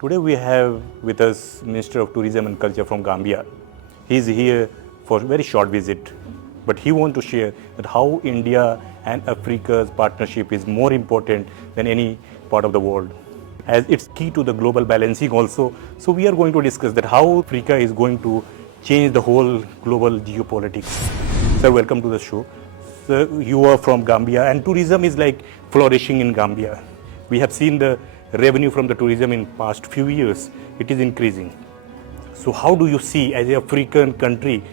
Today we have with us Minister of Tourism and Culture from Gambia. He is here for a very short visit, but he wants to share that how India and Africa's partnership is more important than any part of the world, as it's key to the global balancing also. So we are going to discuss that how Africa is going to change the whole global geopolitics. Sir, welcome to the show. Sir, you are from Gambia and tourism is like flourishing in Gambia. We have seen the revenue from the tourism in past few years. It is increasing. So how do you see as an African country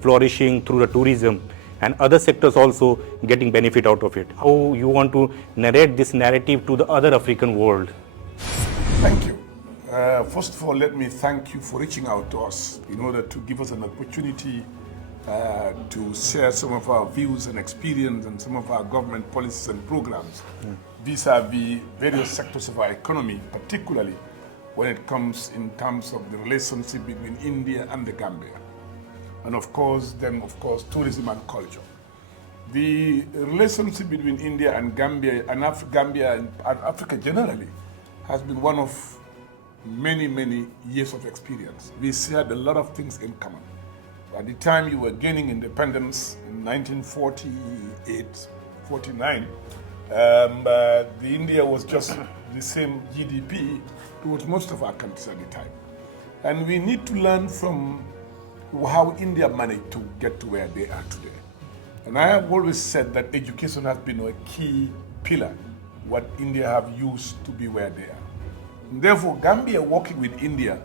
flourishing through the tourism and other sectors also getting benefit out of it? How you want to narrate this narrative to the other African world? Thank you. First of all, let me thank you for reaching out to us in order to give us an opportunity to share some of our views and experience and some of our government policies and programs vis-a-vis various sectors of our economy, particularly when it comes in terms of the relationship between India and the Gambia. And of course, tourism and culture. The relationship between India and Gambia and Gambia and Africa generally has been one of many, many years of experience. We shared a lot of things in common. At the time you were gaining independence in 1948, 49, the India was just the same GDP towards most of our countries at the time. And we need to learn from how India managed to get to where they are today. And I have always said that education has been a key pillar, what India have used to be where they are. And therefore, Gambia working with India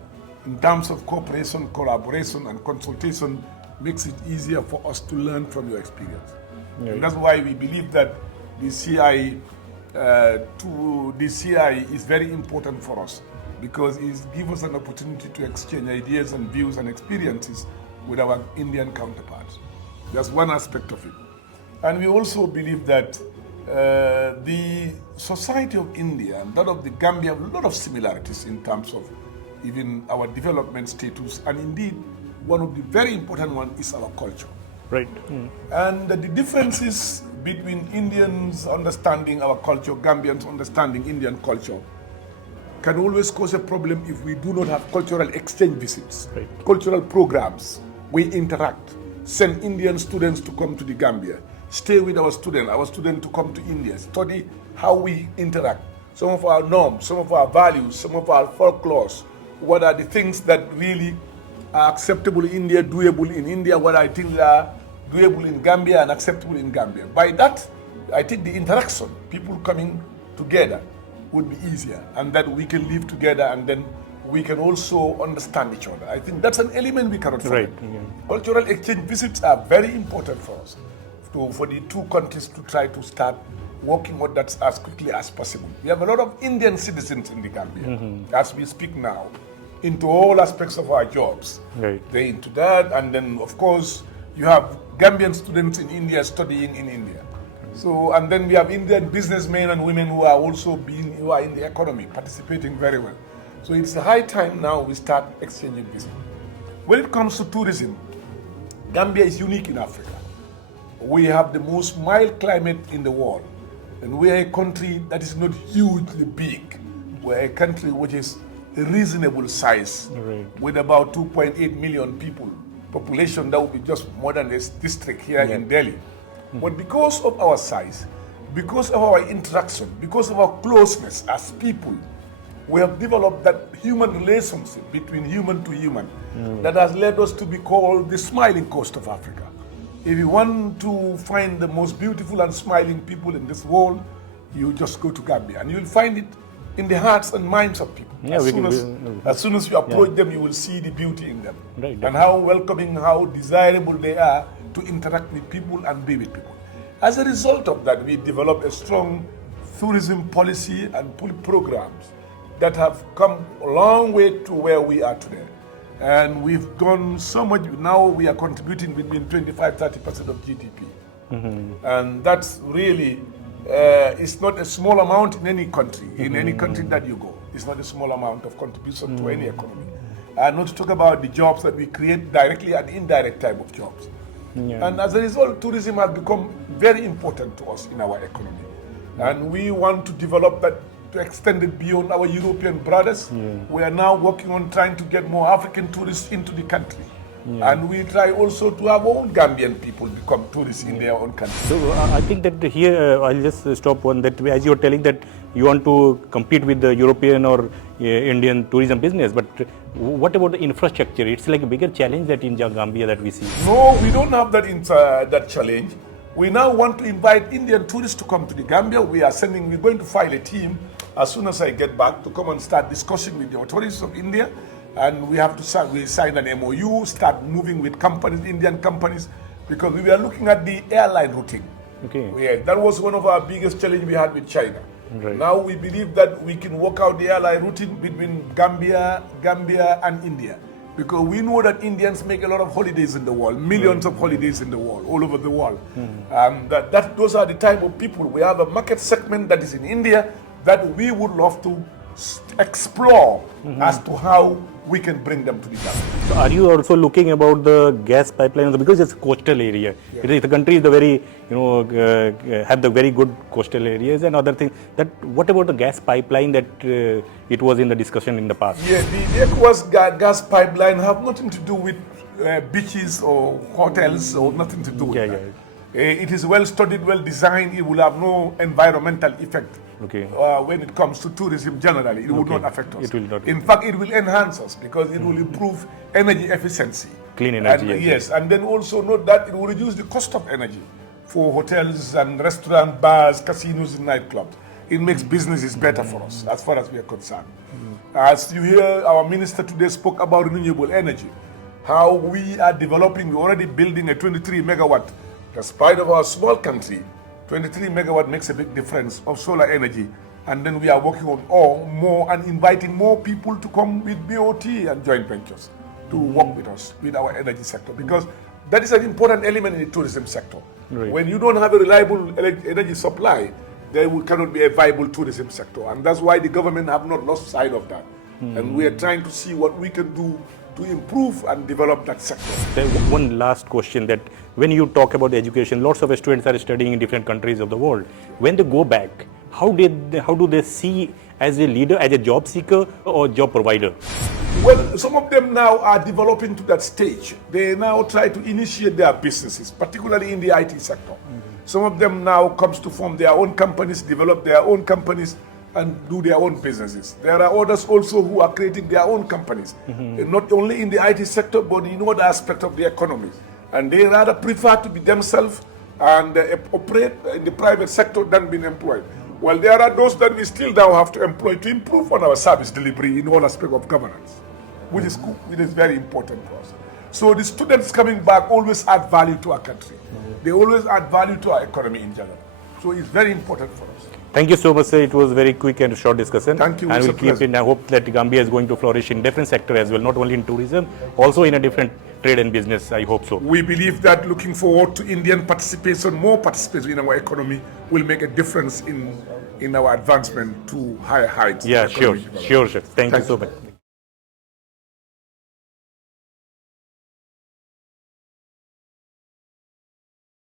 in terms of cooperation, collaboration, and consultation makes it easier for us to learn from your experience. Right. And that's why we believe that the CI is very important for us, because it gives us an opportunity to exchange ideas and views and experiences with our Indian counterparts. That's one aspect of it. And we also believe that the society of India and that of the Gambia have a lot of similarities in terms of even our development status, and indeed one of the very important ones is our culture. Right. And the differences between Indians understanding our culture, Gambians understanding Indian culture, can always cause a problem if we do not have cultural exchange visits, right, cultural programs. We interact, send Indian students to come to the Gambia, stay with our students to come to India, study how we interact, some of our norms, some of our values, some of our folklores. What are the things that really are acceptable in India, doable in India, what I think are doable in Gambia and acceptable in Gambia. By that, I think the interaction, people coming together, would be easier, and that we can live together, and then we can also understand each other. I think that's an element we cannot forget. Right. Yeah. Cultural exchange visits are very important for us, for the two countries to try to start working on that as quickly as possible. We have a lot of Indian citizens in the Gambia, as we speak now, into all aspects of our jobs. Right. They're into that, and then of course you have Gambian students in India studying in India. So, and then we have Indian businessmen and women who are also who are in the economy, participating very well. So it's a high time now we start exchanging business. When it comes to tourism, Gambia is unique in Africa. We have the most mild climate in the world, and we are a country that is not hugely big. We're a country which is a reasonable size, right, with about 2.8 million people. Population that would be just more than this district here in Delhi. But because of our size, because of our interaction, because of our closeness as people, we have developed that human relationship between human to human that has led us to be called the smiling coast of Africa. If you want to find the most beautiful and smiling people in this world, you just go to Gambia, and you'll find it in the hearts and minds of people. Yeah, as soon as you approach them, you will see the beauty in them, right, and how welcoming, how desirable they are to interact with people and be with people. As a result of that, we developed a strong tourism policy and programs that have come a long way to where we are today. And we've gone so much, now we are contributing between 25-30% of GDP. And that's really, it's not a small amount in any country, in any country that you go. It's not a small amount of contribution to any economy. And not to talk about the jobs that we create directly and indirect type of jobs. Yeah. And as a result, tourism has become very important to us in our economy. And we want to develop that to extend it beyond our European brothers. We are now working on trying to get more African tourists into the country. And we try also to have our own Gambian people become tourists in their own country. So I think that here I'll just stop one that as you're telling that you want to compete with the European or Indian tourism business, but what about the infrastructure? It's like a bigger challenge that in Gambia that we see. No, we don't have that challenge. We now want to invite Indian tourists to come to the Gambia. We're going to file a team as soon as I get back to come and start discussing with the authorities of India. And we have to sign an MOU, start moving with companies, Indian companies, because we were looking at the airline routing. Okay. That was one of our biggest challenges we had with China. Right. Now we believe that we can work out the airline routing between Gambia, and India. Because we know that Indians make a lot of holidays in the world, millions of holidays in the world, all over the world. Those are the type of people. We have a market segment that is in India that we would love to explore as to how we can bring them to the Gambia. So are you also looking about the gas pipeline because it's a coastal area? The country is the very, have the very good coastal areas and other things. That what about the gas pipeline that it was in the discussion in the past? Yeah, the Ecowas gas pipeline have nothing to do with beaches or hotels or nothing to do with that. It is well studied, well designed. It will have no environmental effect. Okay. When it comes to tourism generally, it will not affect us. It will not. In fact, it will enhance us because it will improve energy efficiency. Clean energy. And, yes, and then also note that it will reduce the cost of energy for hotels and restaurants, bars, casinos, and nightclubs. It makes businesses better for us as far as we are concerned. As you hear, our minister today spoke about renewable energy, how we are developing, we're already building a 23 megawatt. Despite of our small country, 23 megawatt makes a big difference of solar energy. And then we are working on more and inviting more people to come with BOT and joint ventures to work with us, with our energy sector. Because that is an important element in the tourism sector. Right. When you don't have a reliable energy supply, there cannot be a viable tourism sector. And that's why the government have not lost sight of that. And we are trying to see what we can do to improve and develop that sector. One last question, that when you talk about education, lots of students are studying in different countries of the world. When they go back, how do they see as a leader, as a job seeker or job provider? Well, some of them now are developing to that stage. They now try to initiate their businesses, particularly in the IT sector. Some of them now comes to form their own companies, develop their own companies, and do their own businesses. There are others also who are creating their own companies, not only in the IT sector, but in other aspects of the economy. And they rather prefer to be themselves and operate in the private sector than being employed. Well, there are those that we still now have to employ to improve on our service delivery in all aspects of governance, which is very important for us. So the students coming back always add value to our country. They always add value to our economy in general. So it's very important for us. Thank you so much, sir. It was very quick and short discussion. Thank you. And we'll keep it. I hope that Gambia is going to flourish in different sectors as well, not only in tourism, also in a different trade and business. I hope so. We believe that looking forward to Indian participation, more participation in our economy will make a difference in our advancement to higher heights. Yeah, sure. Thank you so much.